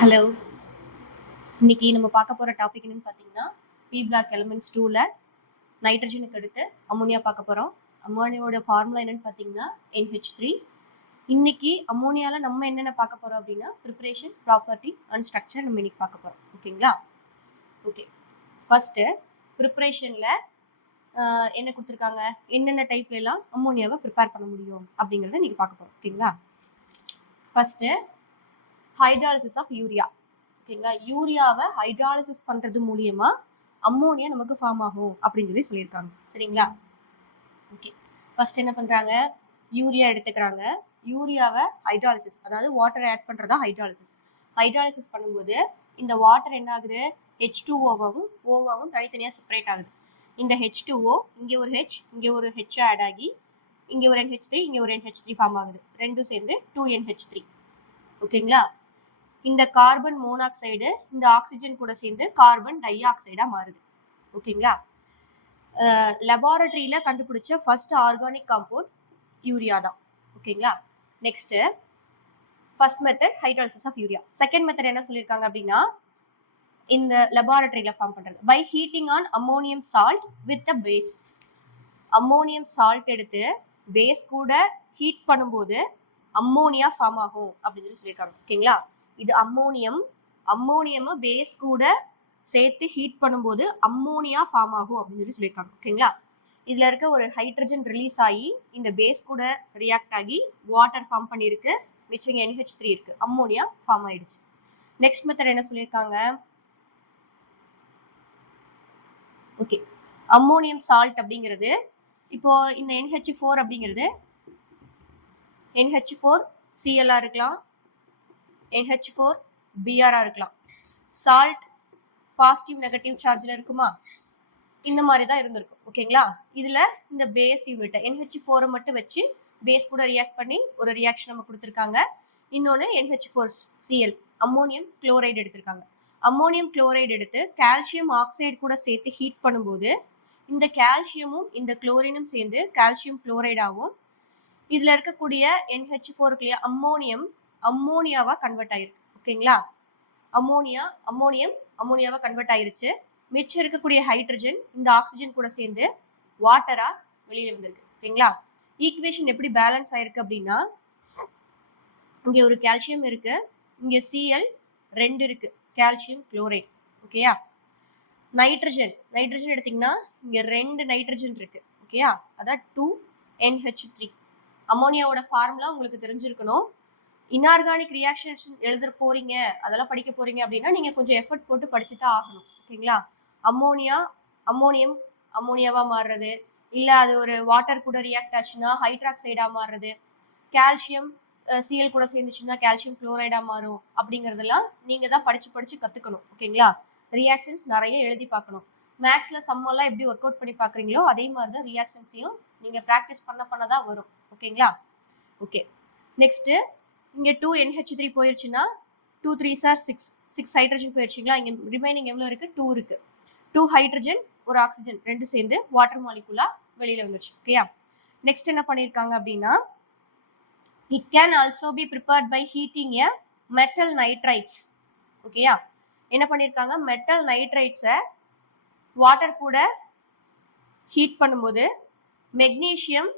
Hello. இன்னைக்கு நம்ம பார்க்க போற டாபிக் என்னன்னு பார்த்தீங்கன்னா, பி பிளாக் எலிமெண்ட்ஸ் 2ல நைட்ரஜனுக்கு அடுத்து அம்மோனியா பார்க்க போறோம். அம்மோனியாவோட ஃபார்முலா என்னன்னு பார்த்தீங்கன்னா NH3. இன்னைக்கு அம்மோனியால நம்ம என்னென்ன பார்க்க போறோம் அப்படின்னா ப்ரிப்பரேஷன், ப்ராப்பர்ட்டி அண்ட் ஸ்ட்ரக்சர் நம்ம இன்னைக்கு பார்க்க போறோம். ஓகேங்களா? ஓகே. ஃபர்ஸ்ட் ப்ரிப்பரேஷன்ல என்ன கொடுத்துருக்காங்க, என்னென்ன டைப்ல எல்லாம் அம்மோனியாவை ப்ரிப்பேர் பண்ண முடியும் அப்படிங்கிறத இன்னைக்கு பார்க்க போறோம். ஓகேங்களா? First hydrolysis of urea. ஓகேங்களா? யூரியாவை ஹைட்ராலிசிஸ் பண்றது மூலியமா அம்மோனியா நமக்கு ஃபார்ம் ஆகும் அப்படின்னு சொல்லியிருக்காங்க. சரிங்களா? ஓகே. ஃபர்ஸ்ட் என்ன பண்றாங்க, யூரியா எடுத்துக்கிறாங்க. யூரியாவை ஹைட்ராலிசிஸ், அதாவது வாட்டர் ஆட் பண்றதா ஹைட்ராலிசிஸ். ஹைட்ராலிசிஸ் பண்ணும்போது இந்த வாட்டர் என்ன ஆகுது, H2O-வும் ஓவாவும் தனித்தனியா செப்பரேட் ஆகுது. இந்த H2O இங்க ஒரு H, இங்க ஒரு H ஆட் ஆகி இங்க ஒரு NH3, இங்க ஒரு NH3 ஃபார்ம் ஆகுது. ரெண்டும் சேர்ந்து 2NH3. ஓகேங்களா? இந்த கார்பன் மோனாக்சைடு இந்த ஆக்சிஜன் கூட சேர்ந்து கார்பன் டை ஆக்சைடா மாறுது. ஓகேங்களா? லெபார்டரியில கண்டுபிடிச்ச ஃபர்ஸ்ட் ஆர்கானிக் காம்பவுண்ட் யூரியா தான். ஓகேங்களா? Next first method hydrolysis of urea. Second method என்ன சொல்லியிருக்காங்க அப்படின்னா, இந்த லெபார்டரியில ஃபார்ம் பண்றது by heating on ammonium salt with a base. Ammonium salt எடுத்து பேஸ் கூட ஹீட் பண்ணும்போது அம்மோனியா ஃபார்ம் ஆகும் அப்படின்னு சொல்லியிருக்காங்க. ஓகேங்களா? இது அம்மோனியம் பேஸ் கூட சேர்த்து ஹீட் பண்ணும்போது அம்மோனியா ஃபார்ம் ஆகும் அப்படின்னு சொல்லியிருக்காங்க. ஓகேங்களா? இதுல இருக்க ஒரு ஹைட்ரஜன் ரிலீஸ் ஆகி இந்த பேஸ் கூட ரியாக்ட் ஆகி வாட்டர் ஃபார்ம் பண்ணிருக்கு. மிச்சம் NH3 இருக்கு, அம்மோனியா ஃபார்ம் ஆயிடுச்சு. நெக்ஸ்ட் மெத்தட் என்ன சொல்லியிருக்காங்க, ஓகே, அம்மோனியம் சால்ட் அப்படிங்கிறது இப்போ இந்த NH4 அப்படிங்கிறது NH4Cl இருக்கலாம், NH4Br இருக்கலாம். சால்ட் பாசிட்டிவ் நெகட்டிவ் சார்ஜ்ல இருக்குமா, இந்த மாதிரி தான் இருந்திருக்கும். ஓகேங்களா? இதுல இந்த பேஸ் யூனிட் NH4 மட்டும் வச்சு பேஸ் கூட ரியாக்ட் பண்ணி ஒரு ரியாக்ஷன் நம்ம கொடுத்துருக்காங்க. இன்னொன்று NH4Cl அம்மோனியம் குளோரைடு எடுத்திருக்காங்க. அம்மோனியம் குளோரைடு எடுத்து கால்சியம் ஆக்சைடு கூட சேர்த்து ஹீட் பண்ணும்போது இந்த கால்சியமும் இந்த குளோரினும் சேர்ந்து கால்சியம் குளோரைடாகவும் இதுல இருக்கக்கூடிய NH4 அம்மோனியாவா கன்வெர்ட் ஆயிருக்கு. ஓகேங்களா? அம்மோனியாவா கன்வெர்ட் ஆயிருச்சு. மிச்சம் இருக்கக்கூடிய ஹைட்ரஜன் இந்த ஆக்சிஜன் கூட சேர்ந்து வாட்டரா வெளியில வந்திருக்கு. ஓகேங்களா? ஈக்குவேஷன் எப்படி பேலன்ஸ் ஆயிருக்கு அப்படின்னா, இங்க ஒரு கால்சியம் இருக்கு, இங்க Cl 2 இருக்கு, கால்சியம் குளோரைடு. ஓகேயா? நைட்ரஜன் எடுத்தீங்கன்னா இங்க 2 நைட்ரஜன் இருக்கு. ஓகேயா? அதான் 2NH3. அம்மோனியாவோட ஃபார்முலா உங்களுக்கு தெரிஞ்சிருக்கணும். இன்ஆர்கானிக் ரியாக்ஷன்ஸ் எழுத போறீங்க, அதெல்லாம் படிக்க போறீங்க அப்படின்னா நீங்க கொஞ்சம் எஃபர்ட் போட்டு படிச்சு தான் ஆகணும். ஓகேங்களா? அம்மோனியாவா மாறுறது, இல்ல அது ஒரு வாட்டர் கூட ரியாக்ட் ஆச்சுன்னா ஹைட்ராக்சைடா மாறுறது, கால்சியம் Cl கூட சேர்ந்துச்சுன்னா கால்சியம் குளோரைடா மாறும். அப்படிங்கறதெல்லாம் நீங்க தான் படிச்சு கத்துக்கணும். ஓகேங்களா? ரியாக்ஷன்ஸ் நிறைய எழுதி பார்க்கணும். மேக்ஸ்ல சம்மெல்லாம் எப்படி ஒர்க் அவுட் பண்ணி பாக்குறீங்களோ அதே மாதிரி தான் ரியாக்ஷன்ஸையும் நீங்க பிராக்டிஸ் பண்ணதான் வரும். ஓகேங்களா? ஓகே. நெக்ஸ்ட் இங்க 2NH3 போயிருச்சுன்னா 2 3s are 6 ஹைட்ரஜன் போயிருச்சுங்களா, இங்க ரிமைனிங் எவ்வளவு இருக்கு, 2 இருக்கு. 2 ஹைட்ரஜன் ஒரு ஆக்சிஜன் ரெண்டு சேர்ந்து வாட்டர் மாலிகுலா வெளியில வந்துருச்சு. ஓகேயா? நெக்ஸ்ட் என்ன பண்ணிருக்காங்க அப்படின்னா, it can also be prepared by heating a metal nitrides. ஓகேயா? என்ன பண்ணிருக்காங்க, மெட்டல் நைட்ரைட்ஸை வாட்டர் கூட ஹீட் பண்ணும்போது மெக்னீசியம்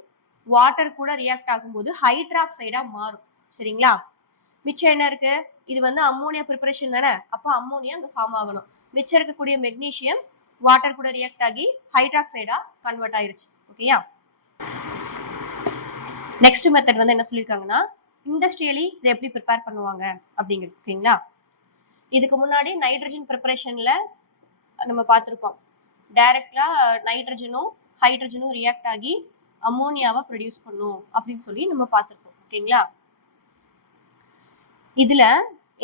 வாட்டர் கூட ரியாக்ட் ஆகும்போது ஹைட்ராக்சைடா மாறும். சரிங்களா? மிச்சம் என்ன இருக்கு, இது அம்மோனியா ப்ரிப்பரேஷன் தானே, அப்போ அம்மோனியா அங்க ஃபார்ம் ஆகணும். மிச்சம் இருக்கக்கூடிய மெக்னீசியம் வாட்டர் கூட ரியாக்ட் ஆகி ஹைட்ராக்சைடா கன்வெர்ட் ஆயிருச்சு. ஓகேயா? நெக்ஸ்ட் மெத்தட் என்ன சொல்லியிருக்காங்கன்னா, இண்டஸ்ட்ரியலி இதை எப்படி ப்ரிப்பேர் பண்ணுவாங்க அப்படிங்கிறது. ஓகேங்களா? இதுக்கு முன்னாடி நைட்ரஜன் ப்ரிப்பரேஷன்ல நம்ம பார்த்துருப்போம். டைரக்டா நைட்ரஜனும் ஹைட்ரஜனும் ரியாக்ட் ஆகி அம்மோனியாவை ப்ரொடியூஸ் பண்ணும் அப்படின்னு சொல்லி நம்ம பார்த்துருப்போம். ஓகேங்களா? இதுல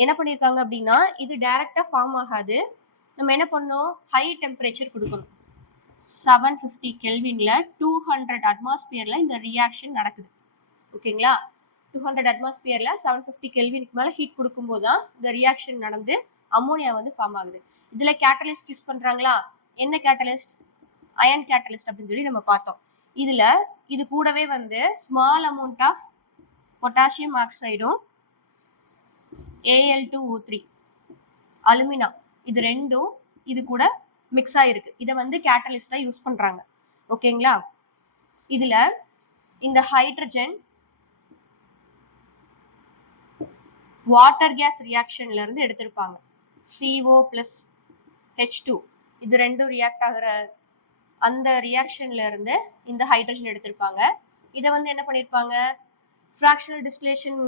என்ன பண்ணிருக்காங்க அப்படின்னா, இது டைரக்டா ஃபார்ம் ஆகாது. நம்ம என்ன பண்ணோம், ஹை டெம்பரேச்சர் கொடுக்கணும். 750 கெல்வின்ல 200 அட்மாஸ்பியர்ல இந்த ரியாக்ஷன் நடக்குது. ஓகேங்களா? 200 அட்மாஸ்பியர்ல 750 கெல்வினுக்கு மேல ஹீட் கொடுக்கும்போது தான் இந்த ரியாக்ஷன் நடந்து அம்மோனியா ஃபார்ம் ஆகுது. இதுல கேட்டலிஸ்ட் யூஸ் பண்றாங்களா, என்ன கேட்டலிஸ்ட், அயன் கேட்டலிஸ்ட் அப்படின்னு சொல்லி நம்ம பார்த்தோம். இதுல இது கூடவே ஸ்மால் அமௌண்ட் ஆஃப் பொட்டாசியம் ஆக்சைடும் Al2O3 அலுமினா, இது ரெண்டும் இது கூட மிக்ஸ் ஆயிருக்கு. இதை வந்து கேட்டலிஸ்டா யூஸ் பண்றாங்க. ஓகேங்களா? இதுல இந்த ஹைட்ரஜன் வாட்டர் கேஸ் ரியாக்ஷன்ல இருந்து எடுத்திருப்பாங்க. CO பிளஸ் H2 இது ரெண்டும் ரியாக்ட் ஆகிற அந்த ரியாக்ஷன்ல இருந்து இந்த ஹைட்ரஜன் எடுத்திருப்பாங்க. இதை வந்து என்ன பண்ணிருப்பாங்க, ஃப்ராக்ஷனல் டிஸ்டிலேஷன்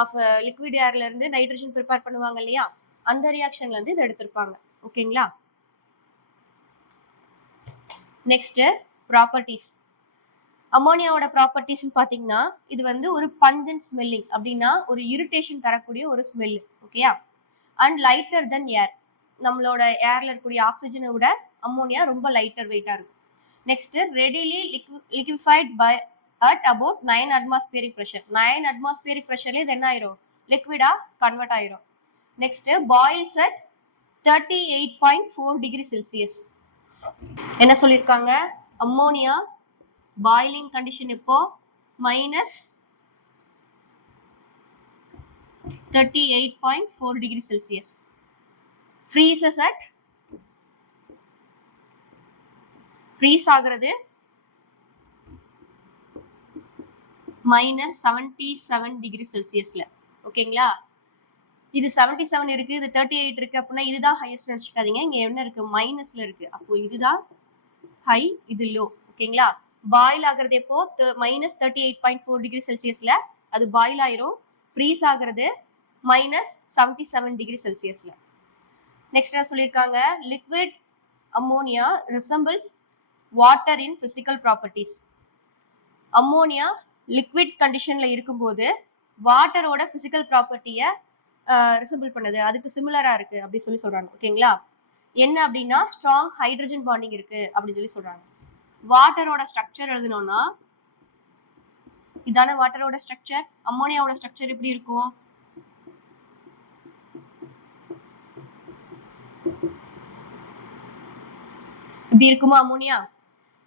ஆஃப் லிக்விட் ஏர்ல இருந்து நைட்ரஜன் ப்ரிப்பேர் பண்ணுவாங்க இல்லையா, அந்த ரியாக்ஷன்ல இருந்து இதை எடுத்திருப்பாங்க. ஓகேங்களா? Next properties. அமோனியாவோட ப்ராப்பர்ட்டிஸ் பாத்தீங்கன்னா இது வந்து ஒரு பஞ்சன்ட் ஸ்மெல்லிங், அப்படின்னா ஒரு இரிட்டேஷன் தரக்கூடிய ஒரு ஸ்மெல். ஓகேயா? அண்ட் லைட்டர் தென் ஏர், நம்மளோட ஏர்ல இருக்கக்கூடிய ஆக்சிஜனை விட அமோனியா ரொம்ப லைட்டர் வெயிட்டா இருக்கும். Next readily liquefied by at about 9 atmospheric pressure. 9 atmospheric pressureல இது என்ன ஆயிரும், லிக்விடா கன்வெர்ட் ஆயிரும். Next boils at 38.4 degree Celsius. என்ன சொல்லியிருக்காங்க, அம்மோனியா பாயிலிங் கண்டிஷன் இப்போ -38.4 degree Celsius. Freezes at, freeze ஆகிறது -77 டிகிரி செல்சியஸ்ல. ஓகேங்களா? இது 77 இருக்கு, இது 38 இருக்கு அப்படின்னா இதுதான் ஹையஸ்ட் நினைச்சுக்காதீங்க. இங்க என்ன இருக்கு, மைனஸ்ல இருக்கு. அப்போ இதுதான் ஹை, இது லோ. ஓகேங்களா? பாயில் ஆகிறது எப்போ, -38.4 டிகிரி செல்சியஸ்ல அது பாயில் ஆயிரும். ஃப்ரீஸ் ஆகிறது -77 டிகிரி செல்சியஸ்ல. நெக்ஸ்ட் என்ன சொல்லியிருக்காங்க, liquid ammonia resembles water in physical properties. Ammonia liquid கண்டிஷன்ல இருக்கும்போது வாட்டரோட பிசிக்கல் ப்ராப்பர்ட்டியை ரிசம்பிள் பண்ணுது, அதுக்கு சிமிலரா இருக்கு அப்படி சொல்லி சொல்றாங்க. ஓகேங்களா? என்ன அப்படின்னா ஸ்ட்ராங் ஹைட்ரஜன் பாண்டிங் இருக்கு அப்படின்னு சொல்லி சொல்றாங்க. வாட்டரோட ஸ்ட்ரக்சர் எழுதணும்னா இதான வாட்டரோட ஸ்ட்ரக்சர். அம்மோனியாவோட ஸ்ட்ரக்சர் எப்படி இருக்கும், இப்படி இருக்குமா அம்மோனியா?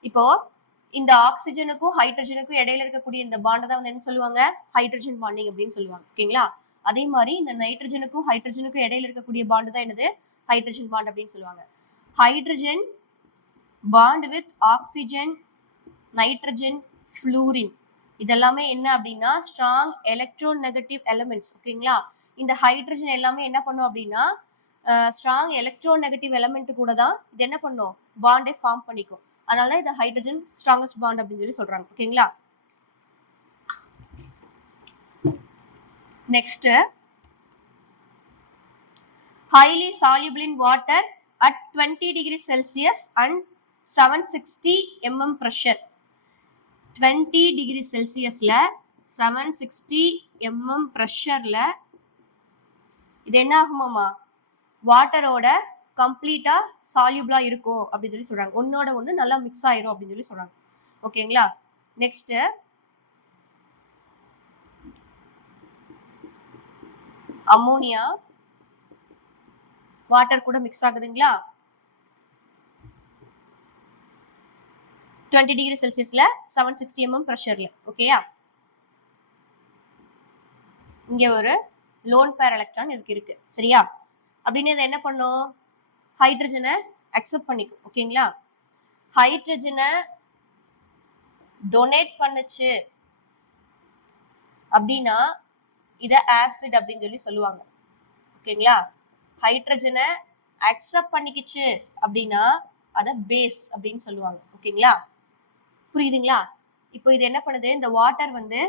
இப்போ இந்த ஆக்சிஜனுக்கும் ஹைட்ரஜனுக்கும் இடையில இருக்கக்கூடிய இந்த பாண்டை தான் வந்து என்ன சொல்லுவாங்க, ஹைட்ரஜன் பாண்டிங் அப்படின்னு சொல்லுவாங்க. ஓகேங்களா? அதே மாதிரி இந்த நைட்ரஜனுக்கும் ஹைட்ரஜனுக்கும் இடையில இருக்கக்கூடிய பாண்டு தான் என்னது, ஹைட்ரஜன் பாண்ட் அப்படின்னு சொல்லுவாங்க. Hydrogen bond with oxygen, nitrogen, fluorine, இதெல்லாமே என்ன அப்படின்னா ஸ்ட்ராங் எலக்ட்ரோ நெகட்டிவ் எலிமெண்ட்ஸ். ஓகேங்களா? இந்த ஹைட்ரஜன் எல்லாமே என்ன பண்ணும் அப்படின்னா ஸ்ட்ராங் எலக்ட்ரோ நெகட்டிவ் எலிமெண்ட் கூட தான் இது என்ன பண்ணும், பாண்டை ஃபார்ம் பண்ணிக்கும். அதனால இது ஹைட்ரஜன் ஸ்ட்ராங்கஸ்ட் பாண்ட் அப்படின்னு சொல்லி சொல்றாங்க. ஓகேங்களா? Next highly soluble in water at 20 degree Celsius and 760 mm pressure. 20 degree Celsiusல 760 mm pressureல இது என்ன ஆகுமாமா, வாட்டரோட கம்ப்ளீட்டா சால்யூபிளா இருக்கும் அப்படின்னு சொல்லி சொல்றாங்க. ஒன்னோட ஒண்ணு நல்லா மிக்ஸ் ஆயிரும் அப்படின்னு சொல்லி சொல்றாங்க. ஓகேங்களா? நெக்ஸ்ட் அம்மோனியா வாட்டர் கூட மிக்ஸ் ஆகுதுங்களா, 20 டிகிரி செல்சியஸ்ல 760 mm பிரஷர்ல. ஓகேயா? இங்க ஒரு லோன் பேர் எலக்ட்ரான் இதுக்கு இருக்கு. சரியா? அப்படின்னு இது என்ன பண்ணும், ஹைட்ரஜனை அக்செப்ட் பண்ணிக்கும். ஓகேங்களா? ஹைட்ரஜனை டொனேட் பண்ணுச்சு அப்படின்னா இத ஆசிட் அப்படின்னு சொல்லி சொல்லுவாங்க. ஓகேங்களா? ஹைட்ரஜனை அக்செப்ட் பண்ணிக்கிச்சு அப்படின்னா அத பேஸ் அப்படின்னு சொல்லுவாங்க. ஓகேங்களா? புரியுதுங்களா? இப்போ இது என்ன பண்ணுது, இந்த வாட்டர் வந்து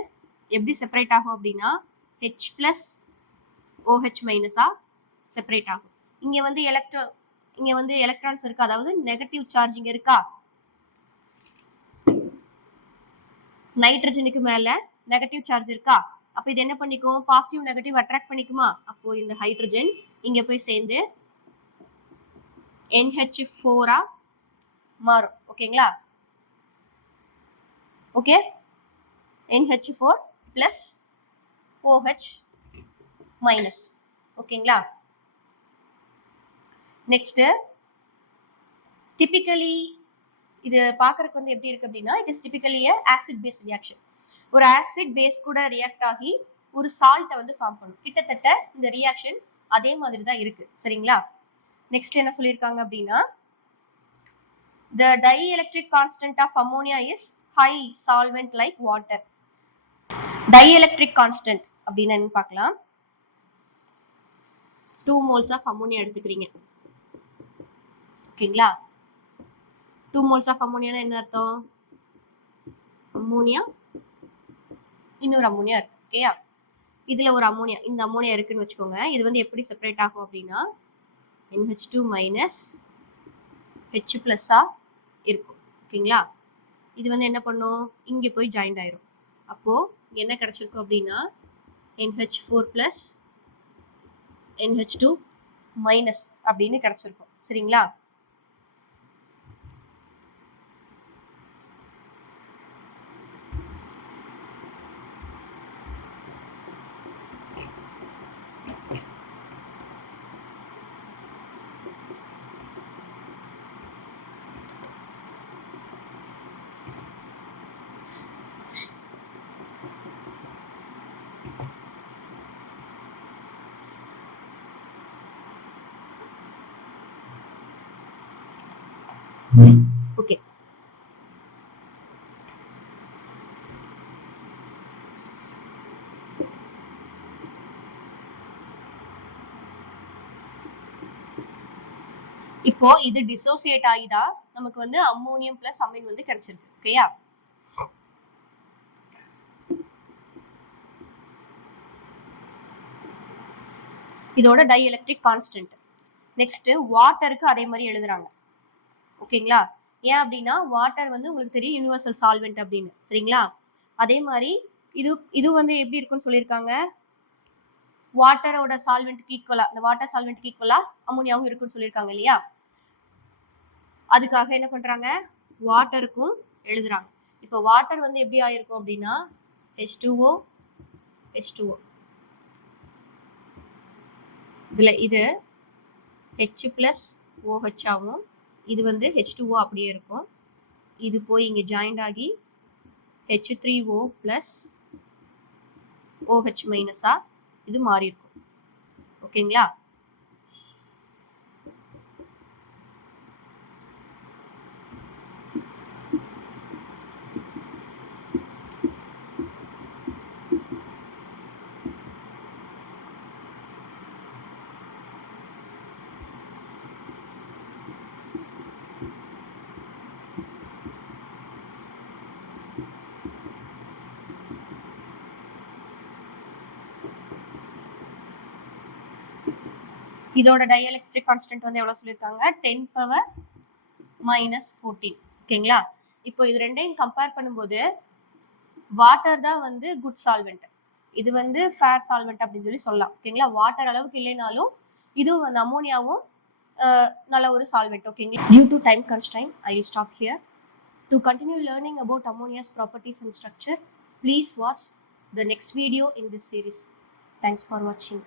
எப்படி செப்பரேட் ஆகும் அப்படின்னா H பிளஸ் OH மைனஸா செப்பரேட் ஆகும். இங்க வந்து எலக்ட்ரான்ஸ் இருக்கு, அதாவது நெகட்டிவ் சார்ஜ் இங்க இருக்கா, நைட்ரஜனுக்கு மேல நெகட்டிவ் சார்ஜ் இருக்கா. அப்ப இது என்ன பண்ணிக்கும், பாசிட்டிவ் நெகட்டிவ் அட்ராக்ட் பண்ணிக்குமா. அப்போ இந்த ஹைட்ரஜன் இங்க போய் சேர்ந்து NH4 மாறும். ஓகேங்களா? Okay, NH4 plus OH minus. ஓகேங்களா? நெக்ஸ்ட் டிபிக்கலி இது பாக்குறதுக்கு வந்து எப்படி இருக்கு அப்படின்னா it is typically acid base reaction. ஒரு ஆசிட் பேஸ் கூட ரியாக்ட் ஆகி ஒரு சால்ட்டை வந்து ஃபார்ம் பண்ணும். கிட்டத்தட்ட இந்த ரியாக்ஷன் அதே மாதிரி தான் இருக்கு. சரிங்களா? நெக்ஸ்ட் என்ன சொல்லியிருக்காங்க அப்படின்னா, the dielectric constant of ammonia is high solvent like water. Dielectric constant அப்படின்னு என்ன பார்க்கலாம். 2 moles of ammonia எடுத்துக்கிறீங்க. ஓகேங்களா? 2 moles of ammonia என்ன அர்த்தம்? அம்மோனியா, இன்னொரு அம்மோனியா இருக்கு. ஓகேயா? இதுல ஒரு அம்மோனியா, இந்த அம்மோனியா இருக்குன்னு வச்சுக்கோங்க. இது வந்து எப்படி செப்பரேட் ஆகும் அப்படின்னா NH2 மைனஸ் H பிளஸ்ஸா இருக்கும். ஓகேங்களா? இது வந்து என்ன பண்ணும், இங்க போய் ஜாயிண்ட் ஆயிரும். அப்போ என்ன கிடைச்சிருக்கும் அப்படின்னா NH4 பிளஸ் NH2 மைனஸ் அப்படின்னு கிடைச்சிருக்கும். சரிங்களா? ஓகே. இப்போ இது டிசோசியேட் ஆகிதான் நமக்கு வந்து அம்மோனியம் பிளஸ் அமீன் வந்து கிடைச்சிருக்கு. ஓகேயா? இதோட டைஎலக்ட்ரிக் கான்ஸ்டன்ட். நெக்ஸ்ட் வாட்டருக்கு அதே மாதிரி எழுதுறாங்க. ஓகேங்களா? ஏன் அப்படின்னா வாட்டர் வந்து உங்களுக்கு தெரியும் யூனிவர்சல் சால்வெண்ட் அப்படின்னு. சரிங்களா? அதே மாதிரி இது வந்து எப்படி இருக்குன்னு சொல்லியிருக்காங்க, வாட்டரோட சால்வெண்ட்க்கு ஈக்குவலா, இந்த வாட்டர் சால்வெண்ட்க்கு ஈக்குவலா அம்மோனியாவும் இருக்குன்னு சொல்லியிருக்காங்க இல்லையா? அதுக்காக என்ன பண்றாங்க, வாட்டருக்கும் எழுதுறாங்க. இப்போ வாட்டர் வந்து எப்படி ஆயிருக்கும் அப்படின்னா H2O H2O, இதுல இது H பிளஸ் OH ஆகும், இது வந்து H2O அப்படியே இருக்கும். இது போய் இங்க ஜாயிண்ட் ஆகி H3O பிளஸ் OH மைனஸா இது மாறி இருக்கும். ஓகேங்களா? இதோட டைஎலக்ட்ரிக் கான்ஸ்டன்ட் வந்து எவ்வளவு சொல்லியிருக்காங்க, 10 பவர் மைனஸ் 14. ஓகேங்களா? இப்போ இது ரெண்டையும் கம்பேர் பண்ணும்போது வாட்டர் தான் வந்து குட் சால்வெண்ட், இது வந்து ஃபேர் சால்வெண்ட் அப்படின்னு சொல்லி சொல்லலாம். ஓகேங்களா? வாட்டர் அளவுக்கு இல்லைனாலும் இதுவும் வந்து அம்மோனியாவும் நல்ல ஒரு சால்வெண்ட். ஓகேங்களா? Due to time constraint I stop here. To continue learning about ammonia's properties and structure, please watch the next video in this series. Thanks for watching.